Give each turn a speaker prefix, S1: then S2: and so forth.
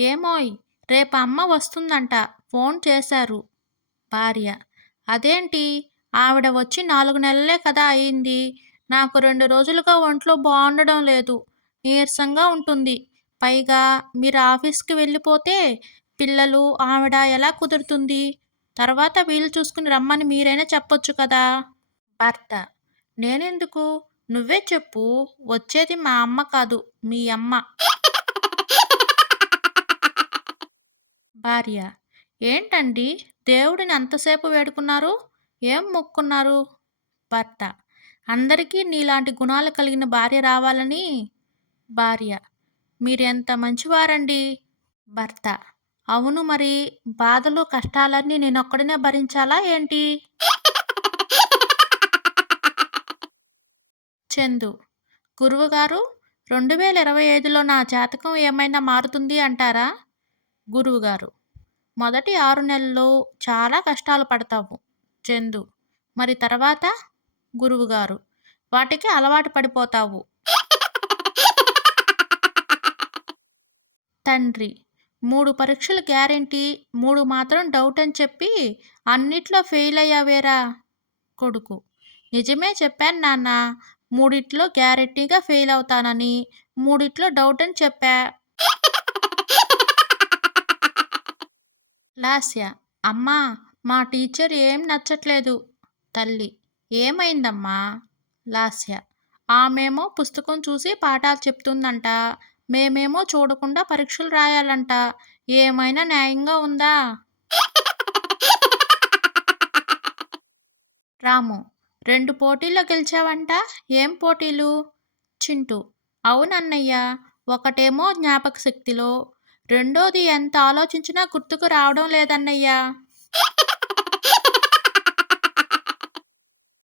S1: ఏమోయ్ రేపు అమ్మ వస్తుందంట ఫోన్ చేశారు. భార్య అదేంటి? ఆవిడ వచ్చి నాలుగు నెలలే కదా అయింది. నాకు రెండు రోజులుగా ఒంట్లో బాగుండడం లేదు. నీరసంగా ఉంటుంది. పైగా మీరు ఆఫీస్కి వెళ్ళిపోతే పిల్లలు ఆవిడ ఎలా కుదురుతుంది? తర్వాత వీలు చూసుకుని రమ్మని మీరైనా చెప్పొచ్చు కదా? భర్త నేనెందుకు? నువ్వే చెప్పు. వచ్చేది మా అమ్మ కాదు మీ అమ్మ. భార్య. ఏంటండి? దేవుడిని అంతసేపు వేడుకున్నారు? ఏం మొక్కున్నారు? భర్త. అందరికీ నీలాంటి గుణాలు కలిగిన భార్య రావాలని? భార్య. మీరెంత మంచివారండి? భర్త. అవును మరి బాధలు కష్టాలన్నీ నేనొక్కడినే భరించాలా ఏంటి? చందు. గురువుగారు రెండు వేల ఇరవై ఐదులో నా జాతకం ఏమైనా మారుతుంది అంటారా? గురువుగారు. మొదటి ఆరు నెలలు చాలా కష్టాలు పడతావు చందు. మరి తర్వాత? గురువుగారు. వాటికి అలవాటు పడిపోతావు. తండ్రి. మూడు పరీక్షలు గ్యారెంటీ మూడు మాత్రం డౌట్ అని చెప్పి అన్నిట్లో ఫెయిల్ అయ్యావేరా? కొడుకు. నిజమే చెప్పాను నాన్న మూడిట్లో గ్యారెంటీగా ఫెయిల్ అవుతానని మూడిట్లో డౌట్ అని చెప్పా. లాస్య. అమ్మా మా టీచర్ ఏం నచ్చట్లేదు. తల్లి. ఏమైందమ్మా? లాస్య. ఆమెమో పుస్తకం చూసి పాఠాలు చెప్తుందంట. మేమేమో చూడకుండా పరీక్షలు రాయాలంట. ఏమైనా న్యాయంగా ఉందా? రాము. రెండు పోటీల్లో గెలిచావంట. ఏం పోటీలు? చింటూ. అవునన్నయ్య. ఒకటేమో జ్ఞాపక శక్తిలో రెండోది ఎంత ఆలోచించినా గుర్తుకు రావడం లేదన్నయ్యా.